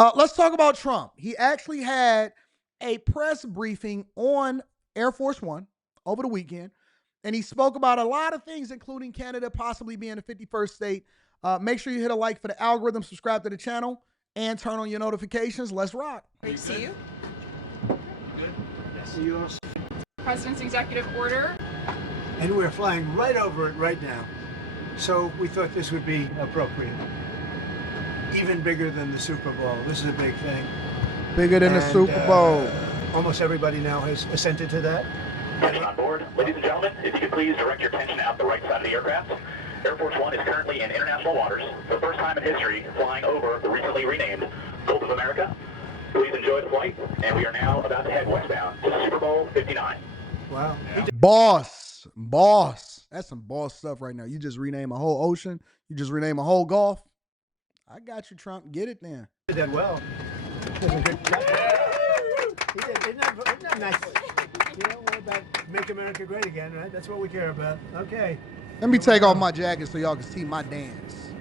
Let's talk about Trump. He actually had a press briefing on Air Force One over the weekend, and he spoke about a lot of things, including Canada possibly being the 51st state. Make sure you hit a like for the algorithm, subscribe to the channel, and turn on your notifications. Let's rock. Great to see you. Good. See you also. President's executive order. And we're flying right over it right now. So we thought this would be appropriate. Even bigger than the Super Bowl. This is a big thing. Bigger than the Super Bowl. Almost everybody now has assented to that. Attention on board. Ladies and gentlemen, if you could please direct your attention out the right side of the aircraft. Air Force One is currently in international waters. For the first time in history, flying over the recently renamed Gulf of America. Please enjoy the flight, and we are now about to head westbound to Super Bowl 59. Wow. Boss. That's some boss stuff right now. You just rename a whole ocean. You just rename a whole Gulf. I got you, Trump. Get it then. He did well. Isn't that nice? You know, we're about make America great again, right? That's what we care about. Okay. Let me take off my jacket so y'all can see my dance.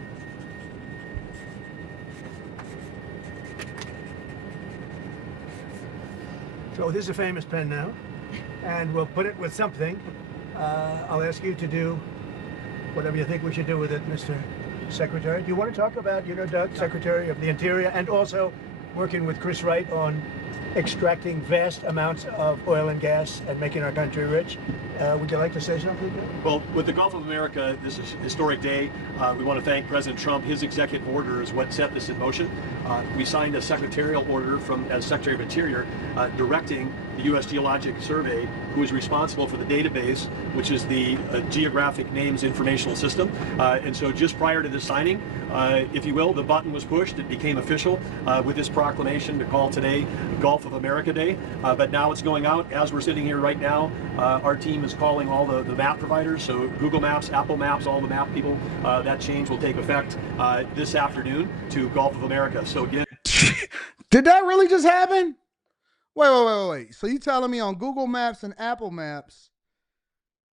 So this is a famous pen now, and we'll put it with something. I'll ask you to do whatever you think we should do with it, Mr. Secretary. Do you want to talk about, Doug, Secretary of the Interior, and also working with Chris Wright on extracting vast amounts of oil and gas and making our country rich? Would you like to say something? Well, with the Gulf of America, this is a historic day. We want to thank President Trump. His executive order is what set this in motion. We signed a secretarial order as Secretary of Interior directing the U.S. Geologic Survey, who is responsible for the database, which is the Geographic Names Informational System. And so just prior to the signing, if you will, the button was pushed. It became official with this proclamation to call today Gulf of America Day. But now it's going out. As we're sitting here right now, our team is calling all the map providers, so Google Maps, Apple Maps, all the map people. That change will take effect this afternoon to Gulf of America. So again, did that really just happen? Wait. So you telling me on Google Maps and Apple Maps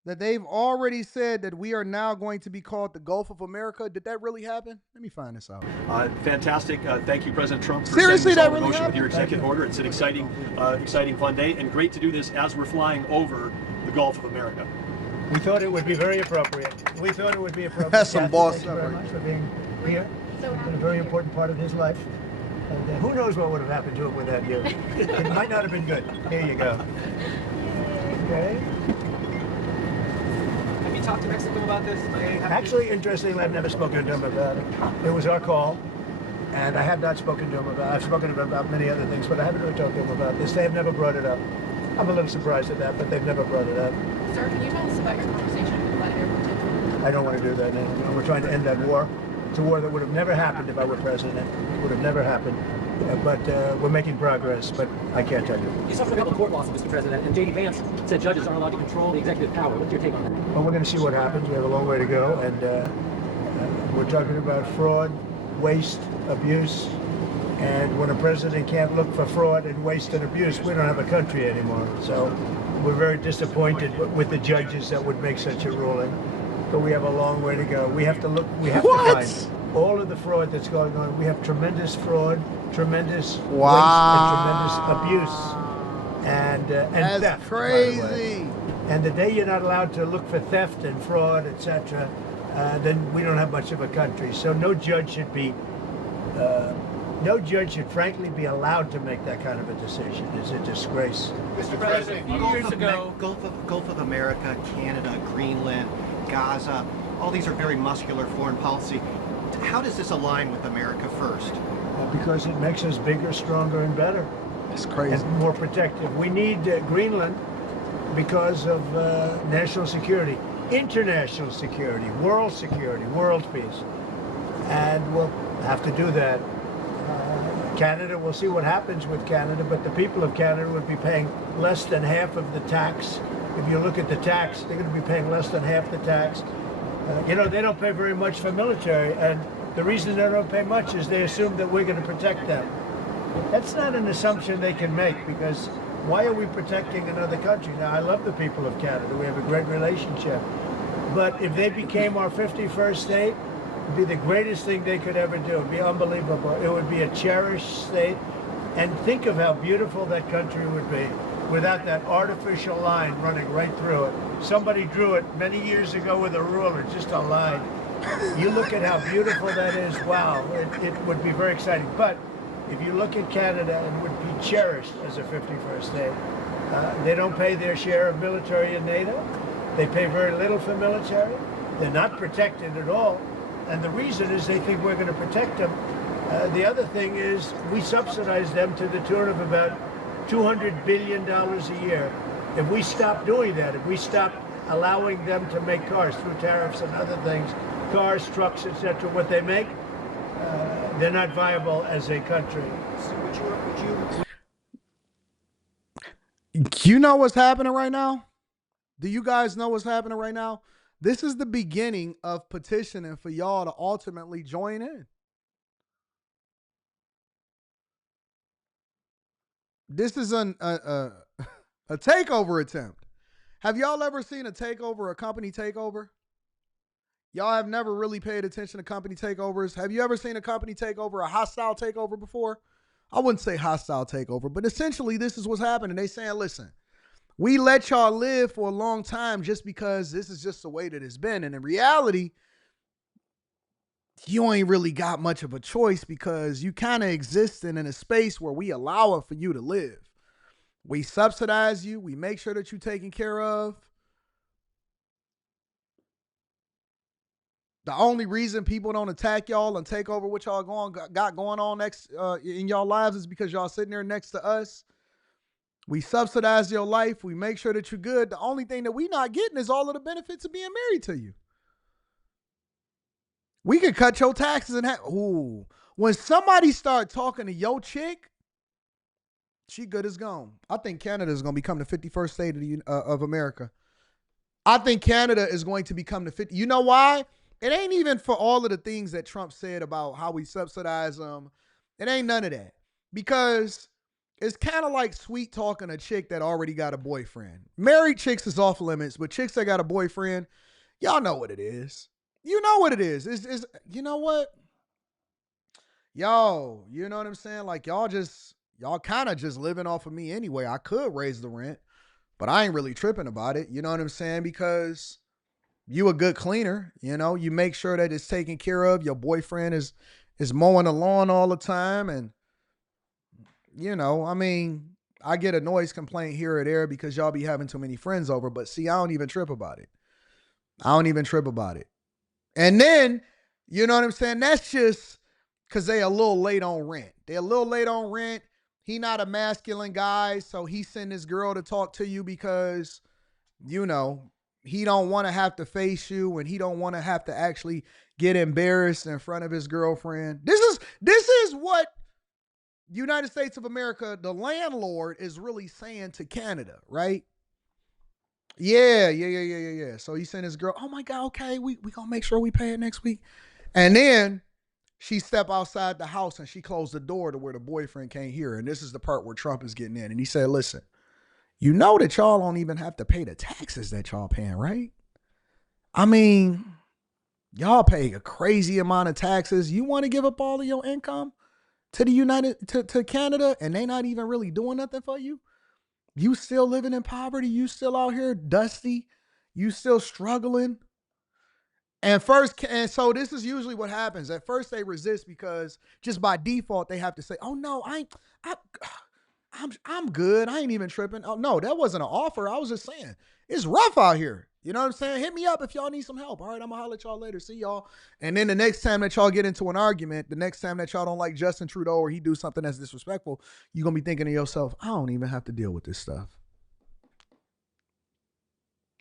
that they've already said that we are now going to be called the Gulf of America? Did that really happen? Let me find this out. Fantastic. Thank you, President Trump, for Seriously, sending that this really motion with your happened? executive order. It's an exciting, fun day, and great to do this as we're flying over the Gulf of America. We thought it would be very appropriate. That's some boss Thank you very stuff. much for being here. It's been a very important part of his life. And who knows what would have happened to him without you. It might not have been good. Here you go. Okay. Have you talked to Mexico about this? Actually, interestingly, I've never spoken to him about it. It was our call, and I have not spoken to him about it. I've spoken to him about many other things, but I haven't really talked to him about this. They have never brought it up. I'm a little surprised at that, but they've never brought it up. Sir, can you tell us about your conversation with Vladimir Putin? I don't want to do that now. We're trying to end that war. It's a war that would have never happened if I were president. It would have never happened. But we're making progress, but I can't tell you. You suffered a couple of court losses, Mr. President, and J.D. Vance said judges aren't allowed to control the executive power. What's your take on that? Well, we're going to see what happens. We have a long way to go, and we're talking about fraud, waste, abuse, and when a president can't look for fraud and waste and abuse, we don't have a country anymore. So we're very disappointed with the judges that would make such a ruling, but we have a long way to go. We have to look, we have to find all of the fraud that's going on. We have tremendous fraud, tremendous waste, and tremendous abuse, and That's theft. crazy. By the way. And the day you're not allowed to look for theft and fraud, etc., then we don't have much of a country. So no judge should frankly be allowed to make that kind of a decision. It's a disgrace. Mr. President, a few years ago, Gulf of America, Canada, Greenland, Gaza, all these are very muscular foreign policy. How does this align with America first? Because it makes us bigger, stronger, and better. It's crazy. And more protective. We need Greenland because of national security, international security, world peace. And we'll have to do that. Canada, we'll see what happens with Canada, but the people of Canada would be paying less than half of the tax. If you look at the tax, they're going to be paying less than half the tax. They don't pay very much for military, and the reason they don't pay much is they assume that we're going to protect them. That's not an assumption they can make, because why are we protecting another country? Now, I love the people of Canada. We have a great relationship. But if they became our 51st state, It'd be the greatest thing they could ever do. It'd be unbelievable. It would be a cherished state. And think of how beautiful that country would be without that artificial line running right through it. Somebody drew it many years ago with a ruler, just a line. You look at how beautiful that is, wow, it would be very exciting. But if you look at Canada, it would be cherished as a 51st state. They don't pay their share of military in NATO. They pay very little for military. They're not protected at all. And the reason is they think we're going to protect them. The other thing is we subsidize them to the tune of about $200 billion a year. If we stop doing that, if we stop allowing them to make cars through tariffs and other things, cars, trucks, etc., what they make, they're not viable as a country. So You know what's happening right now? Do you guys know what's happening right now? This is the beginning of petitioning for y'all to ultimately join in. This is a takeover attempt. Have y'all ever seen a takeover, a company takeover? Y'all have never really paid attention to company takeovers. Have you ever seen a company takeover, a hostile takeover before? I wouldn't say hostile takeover, but essentially this is what's happening. They saying, listen, we let y'all live for a long time just because this is just the way that it's been. And in reality, you ain't really got much of a choice because you kind of existing in a space where we allow it for you to live. We subsidize you. We make sure that you're taken care of. The only reason people don't attack y'all and take over what y'all got going on next in y'all lives is because y'all sitting there next to us. We subsidize your life. We make sure that you're good. The only thing that we not getting is all of the benefits of being married to you. We could cut your taxes and ooh. When somebody start talking to your chick, she good as gone. I think Canada is going to become the 51st state of America. I think Canada is going to become the 50. You know why? It ain't even for all of the things that Trump said about how we subsidize them. It ain't none of that. Because it's kind of like sweet talking a chick that already got a boyfriend. Married chicks is off limits, but chicks that got a boyfriend, y'all know what it is. You know what it is. It's you know what? Yo, you know what I'm saying? Like y'all kind of just living off of me anyway. I could raise the rent, but I ain't really tripping about it. You know what I'm saying? Because you a good cleaner, you know, you make sure that it's taken care of. Your boyfriend is mowing the lawn all the time. And, you know, I mean, I get a noise complaint here or there because y'all be having too many friends over. But see, I don't even trip about it. And then, you know what I'm saying? That's just because they a little late on rent. He not a masculine guy, so he send his girl to talk to you because, you know, he don't want to have to face you and he don't want to have to actually get embarrassed in front of his girlfriend. This is what United States of America, the landlord, is really saying to Canada, right? Yeah. So he sent his girl, oh my God, okay, we gonna make sure we pay it next week. And then she step outside the house and she closed the door to where the boyfriend can't hear her. And this is the part where Trump is getting in. And he said, listen, you know that y'all don't even have to pay the taxes that y'all paying, right? I mean, y'all pay a crazy amount of taxes. You want to give up all of your income to to Canada and they not even really doing nothing for you? You still living in poverty? You still out here dusty? You still struggling? And so this is usually what happens. At first they resist because just by default they have to say, "Oh no, I'm good. I ain't even tripping." Oh no, that wasn't an offer. I was just saying it's rough out here. You know what I'm saying? Hit me up if y'all need some help. All right, I'm gonna holler at y'all later. See y'all. And then the next time that y'all get into an argument, the next time that y'all don't like Justin Trudeau or he do something that's disrespectful, you're gonna be thinking to yourself, I don't even have to deal with this stuff.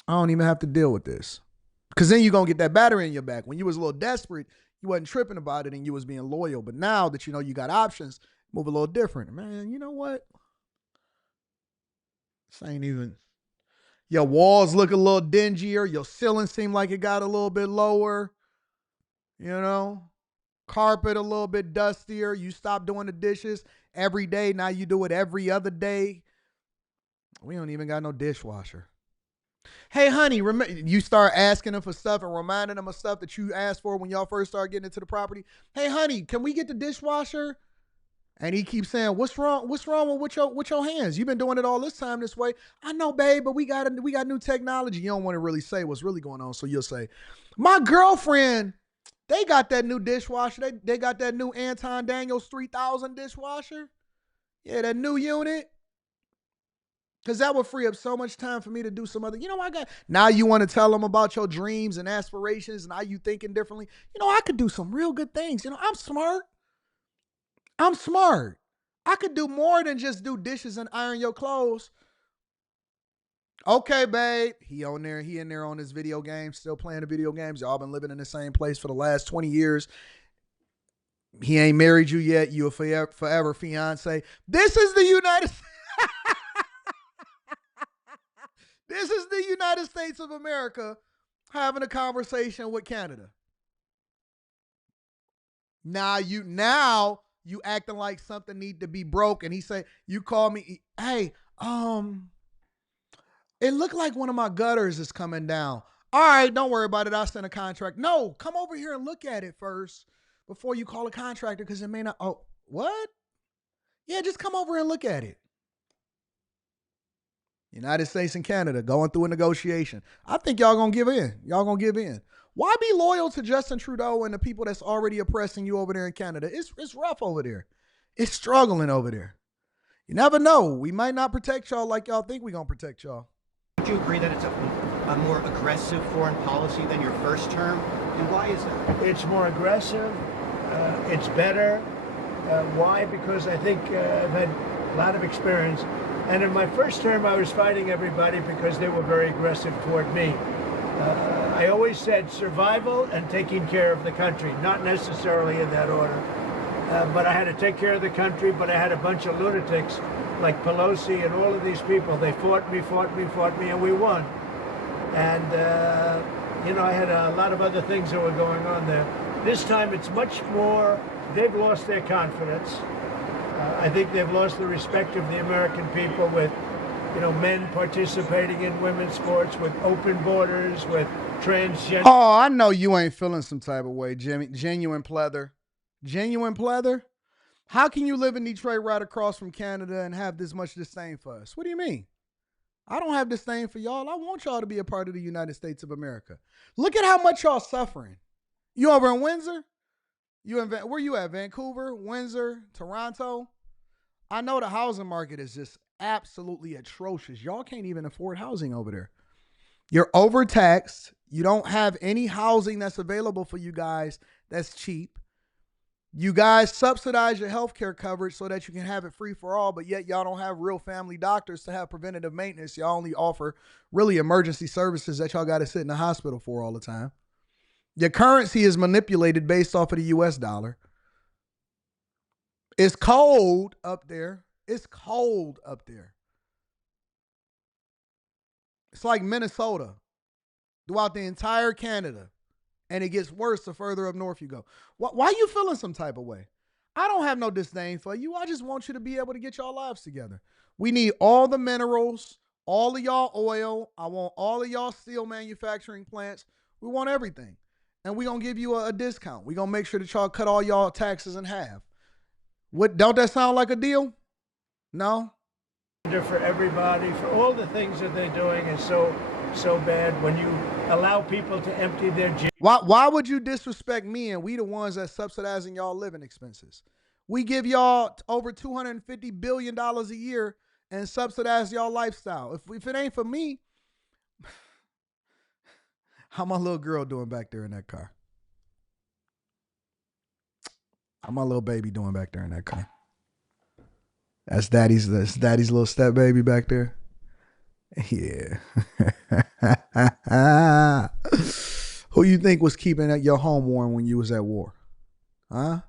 I don't even have to deal with this. Because then you're going to get that battery in your back. When you was a little desperate, you wasn't tripping about it and you was being loyal. But now that you know you got options, move a little different. Man, you know what? This ain't even... Your walls look a little dingier. Your ceiling seemed like it got a little bit lower. You know? Carpet a little bit dustier. You stop doing the dishes every day. Now you do it every other day. We don't even got no dishwasher. Hey, honey, you start asking them for stuff and reminding them of stuff that you asked for when y'all first started getting into the property. Hey, honey, can we get the dishwasher? And he keeps saying, "What's wrong? What's wrong with your hands? You've been doing it all this time this way." I know, babe, but we got new technology. You don't want to really say what's really going on, so you'll say, "My girlfriend, they got that new dishwasher. They got that new Anton Daniels 3000 dishwasher. Yeah, that new unit." Because that would free up so much time for me to do some other. I got. Now you want to tell them about your dreams and aspirations and how you thinking differently. I could do some real good things. I'm smart. I'm smart. I could do more than just do dishes and iron your clothes. Okay, babe. He in there on his video games, still playing the video games. Y'all been living in the same place for the last 20 years. He ain't married you yet. You a forever fiance. This is the United States. This is the United States of America having a conversation with Canada. Now you acting like something need to be broke, and he say, you call me, hey, it looked like one of my gutters is coming down. All right, don't worry about it. I'll send a contract. No, come over here and look at it first before you call a contractor, because it may not. Oh, what? Yeah, just come over and look at it. United States and Canada going through a negotiation. I think y'all gonna give in. Y'all gonna give in. Why be loyal to Justin Trudeau and the people that's already oppressing you over there in Canada? It's rough over there. It's struggling over there. You never know. We might not protect y'all like y'all think we gonna protect y'all. Would you agree that it's a more aggressive foreign policy than your first term? And why is that? It's more aggressive. It's better. Why? Because I think I've had a lot of experience. And in my first term, I was fighting everybody because they were very aggressive toward me. I always said survival and taking care of the country, not necessarily in that order. But I had to take care of the country, but I had a bunch of lunatics like Pelosi and all of these people. They fought me, and we won. And, I had a lot of other things that were going on there. This time it's much more, they've lost their confidence. I think they've lost the respect of the American people with, men participating in women's sports, with open borders, with transgender. Oh, I know you ain't feeling some type of way, Jimmy. Genuine pleather. Genuine pleather? How can you live in Detroit right across from Canada and have this much disdain for us? What do you mean? I don't have disdain for y'all. I want y'all to be a part of the United States of America. Look at how much y'all suffering. You over in Windsor? Where you at? Vancouver, Windsor, Toronto? I know the housing market is just absolutely atrocious. Y'all can't even afford housing over there. You're overtaxed. You don't have any housing that's available for you guys that's cheap. You guys subsidize your healthcare coverage so that you can have it free for all, but yet y'all don't have real family doctors to have preventative maintenance. Y'all only offer really emergency services that y'all got to sit in the hospital for all the time. Your currency is manipulated based off of the US dollar. It's cold up there. It's cold up there. It's like Minnesota throughout the entire Canada. And it gets worse the further up north you go. Why are you feeling some type of way? I don't have no disdain for you. I just want you to be able to get y'all lives together. We need all the minerals, all of y'all oil. I want all of y'all steel manufacturing plants. We want everything. And we're going to give you a discount. We're going to make sure that y'all cut all y'all taxes in half. Don't that sound like a deal? No? For everybody, for all the things that they're doing is so bad. When you allow people to empty their gyms. Why would you disrespect me and we the ones that's subsidizing y'all living expenses? We give y'all over $250 billion a year and subsidize y'all lifestyle. If it ain't for me, how my little girl doing back there in that car? How my little baby doing back there in that car? That's daddy's little step baby back there. Yeah. Who you think was keeping your home warm when you was at war? Huh?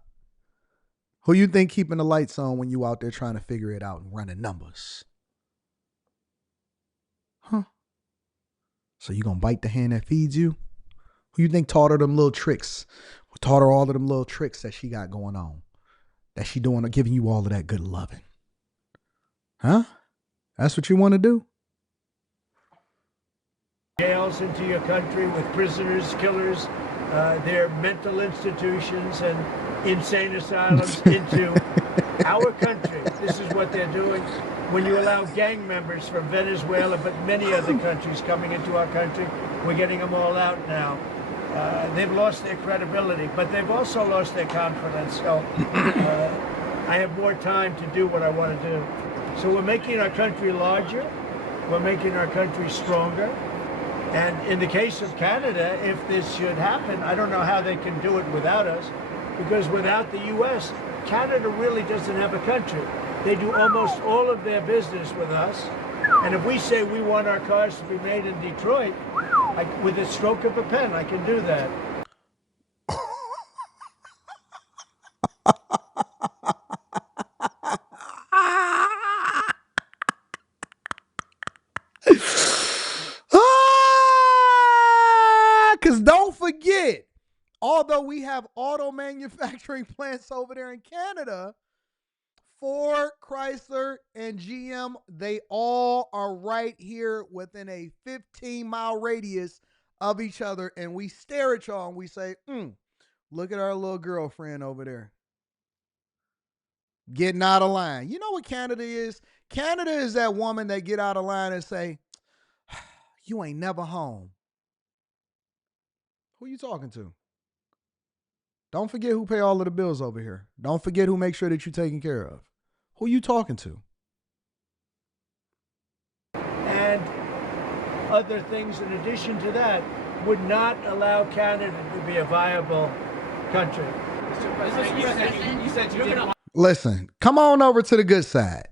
Who you think keeping the lights on when you out there trying to figure it out and running numbers? Huh? So you gonna bite the hand that feeds you? Who you think taught her them little tricks? Taught her all of them little tricks that she got going on? That she doing, giving you all of that good loving? Huh? That's what you want to do? jails into your country with prisoners, killers, their mental institutions and insane asylums into our country. This is what they're doing. When you allow gang members from Venezuela, but many other countries coming into our country, we're getting them all out now. They've lost their credibility, but they've also lost their confidence. So I have more time to do what I want to do. So we're making our country larger. We're making our country stronger. And in the case of Canada, if this should happen, I don't know how they can do it without us, because without the U.S., Canada really doesn't have a country. They do almost all of their business with us. And if we say we want our cars to be made in Detroit, with a stroke of a pen, I can do that. Because don't forget, although we have auto manufacturing plants over there in Canada, Ford, Chrysler, and GM, they all are right here within a 15-mile radius of each other. And we stare at y'all and we say, look at our little girlfriend over there getting out of line. You know what Canada is? Canada is that woman that get out of line and say, you ain't never home. Who you talking to? Don't forget who pay all of the bills over here. Don't forget who makes sure that you're taken care of. Who you talking to? And other things in addition to that would not allow Canada to be a viable country. You said you didn't. Listen, come on over to the good side.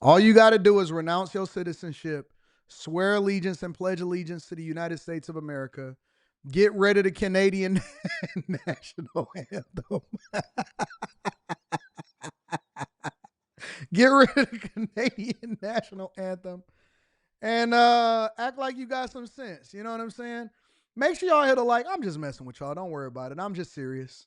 All you got to do is renounce your citizenship, swear allegiance and pledge allegiance to the United States of America, get rid of the Canadian national anthem. Get rid of the Canadian national anthem and act like you got some sense. You know what I'm saying? Make sure y'all hit a like. I'm just messing with y'all. Don't worry about it. I'm just serious.